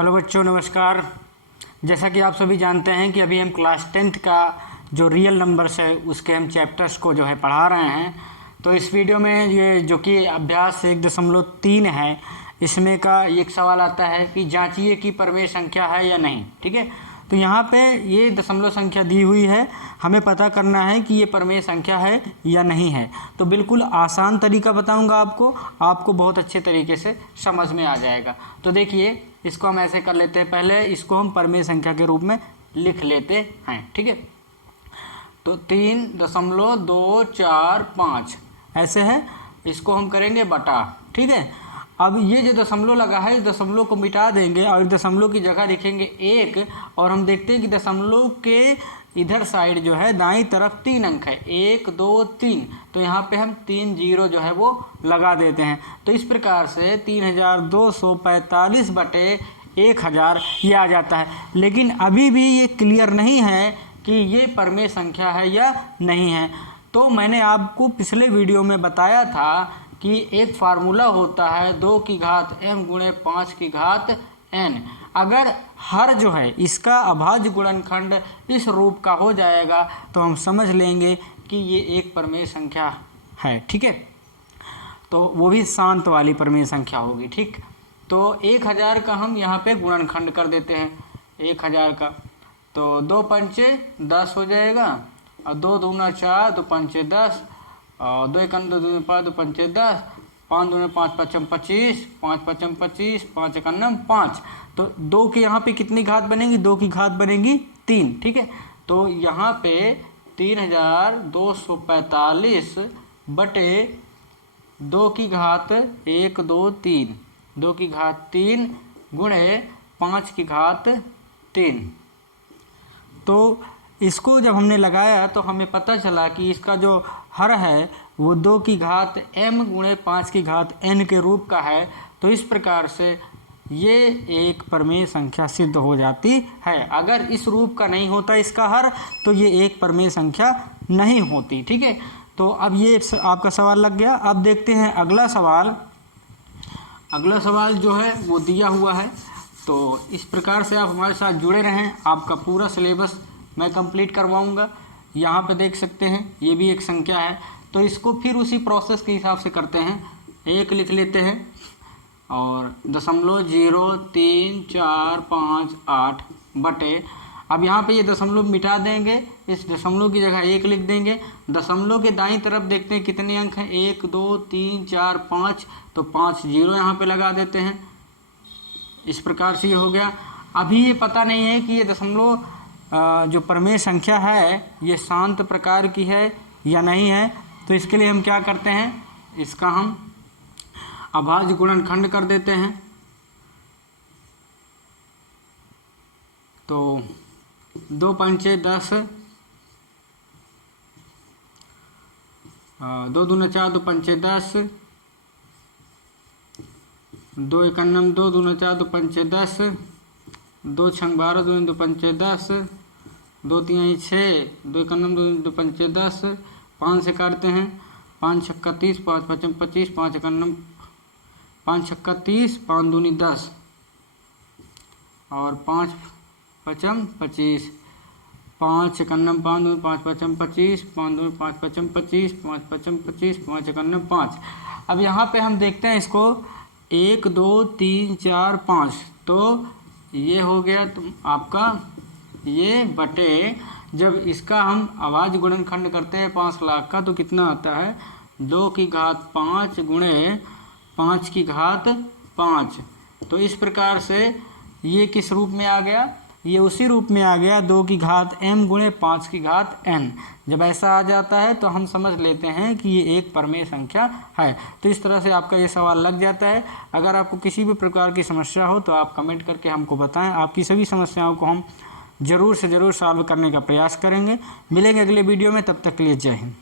Hello बच्चों, नमस्कार। जैसा कि आप सभी जानते हैं कि अभी हम क्लास 10th का जो रियल नंबर्स है उसके हम चैप्टर्स को जो है पढ़ा रहे हैं। तो इस वीडियो में ये जो कि अभ्यास 1.3 है, इसमें का एक सवाल आता है कि जांचिए कि परमेय संख्या है या नहीं। ठीक है, तो यहाँ पे ये दशमलव संख्या दी हुई है, हमें पता करना है कि ये परमेय संख्या है या नहीं है। तो बिल्कुल आसान तरीका बताऊंगा आपको बहुत अच्छे तरीके से समझ में आ जाएगा। तो देखिए, इसको हम ऐसे कर लेते हैं। पहले इसको हम परमेय संख्या के रूप में लिख लेते हैं। ठीक है, तो 3.245 ऐसे है, इसको हम करेंगे बटा। ठीक है, अब ये जो दशमलव लगा है, इस दशमलव को मिटा देंगे और दशमलव की जगह लिखेंगे 1, और हम देखते हैं कि दशमलव के इधर साइड जो है दाईं तरफ 3 अंक है, 1 2 3, तो यहाँ पे हम 3 0 जो है वो लगा देते हैं। तो इस प्रकार से 3245 बटे 1000 ये आ जाता है। लेकिन अभी भी ये क्लियर नहीं है कि ये परमेय संख्या है या नहीं है। तो मैंने आपको पिछले वीडियो में बताया था कि एक फार्मूला होता है 2 की घात m गुणे 5 की घात n। अगर हर जो है इसका अभाज्य गुणनखंड इस रूप का हो जाएगा तो हम समझ लेंगे कि ये एक परमेय संख्या है। ठीक है, तो वो भी शांत वाली परमेय संख्या होगी। ठीक, तो 1000 का हम यहाँ पे गुणनखंड कर देते हैं। 1000 का तो 2 पंचे 10 हो जाएगा, और 2 दूना 4, 2 पंचे 10, और 2 एकम 2 दूना 5, 2 पंचे 10, 5 दूना 5 पचम 25, 5 पचम 25, 5 एकम 5। तो 2 की यहाँ पे कितनी घात बनेगी? 2 की घात बनेगी 3। ठीक है, तो यहाँ पे 3245 बटे 2 की घात 1 2 3, 2 की घात 3 गुणे 5 की घात 3। तो इसको जब हमने लगाया तो हमें पता चला कि इसका जो हर है वो 2 की घात m गुणे 5 की घात n के रूप का है। तो इस प्रकार से ये एक परमेय संख्या सिद्ध हो जाती है। अगर इस रूप का नहीं होता इसका हर, तो ये एक परमेय संख्या नहीं होती। ठीक है, तो अब ये आपका सवाल लग गया। अब देखते हैं अगला सवाल। अगला सवाल जो है वो दिया हुआ है, तो इस प्रकार से आप हमारे साथ जुड़े रहें। आपका पूरा सिलेबस मैं कंप्लीट करवाऊंगा। यहाँ पे देख सकते हैं ये भी एक संख्या है, तो इसको फिर उसी प्रोसेस के हिसाब से करते हैं। 1 लिख लेते हैं और 0.0345 बटे, अब यहाँ पे ये दशमलव मिटा देंगे, इस दशमलव की जगह 1 लिख देंगे। दशमलव के दाईं तरफ देखते हैं कितने अंक हैं, 1 2 3 4 5, तो 5 0 यहाँ पे लगा देते हैं। इस प्रकार से ये हो गया। अभी ये पता नहीं है कि ये दशमलव जो परमेय संख्या है ये शांत प्रकार की है या नहीं है। तो इसके लिए हम क्या करते हैं, इसका हम अभाज्य गुणनखंड कर देते हैं। तो 2 पंचे 10, 2 दूना 4, 2 पंचे 10, 2 एकम 2 दूना 4, 2 पंचे 10, 2 छंग 12, 2 2 पंचे 10, 2 3 6, 2 एकम 2 पंचे 10, 5 से काटते हैं, 5 छक्का 30, 5 पचम 25, 5 एकम 5 छक्का 30, 5 दूनी 10, और 5 पचम 25, 5 एकम 5 दूनी 5 पचम 25, 5 दूनी 5 पचम 25, 5 पचम 25, 5 एकम 5। अब यहाँ पे हम देखते हैं इसको 1 2 3 4 5, तो ये हो गया तुम आपका ये बटे, जब इसका हम अभाज्य गुणनखंड करते हैं 5 लाख का, तो कितना आता है 2 की घात 5 गुणे 5 की घात 5। तो इस प्रकार से ये किस रूप में आ गया? ये उसी रूप में आ गया 2 की घात m गुणे 5 की घात n। जब ऐसा आ जाता है तो हम समझ लेते हैं कि ये एक परमेय संख्या है। तो इस तरह से आपका ये सवाल लग जाता है। अगर आपको किसी भी प्रकार की समस्या हो तो आप कमेंट करके हमको बताएं। आपकी सभी समस्याओं को हम ज़रूर से ज़रूर सॉल्व करने का प्रयास करेंगे। मिलेंगे अगले वीडियो में, तब तक के लिए जय हिंद।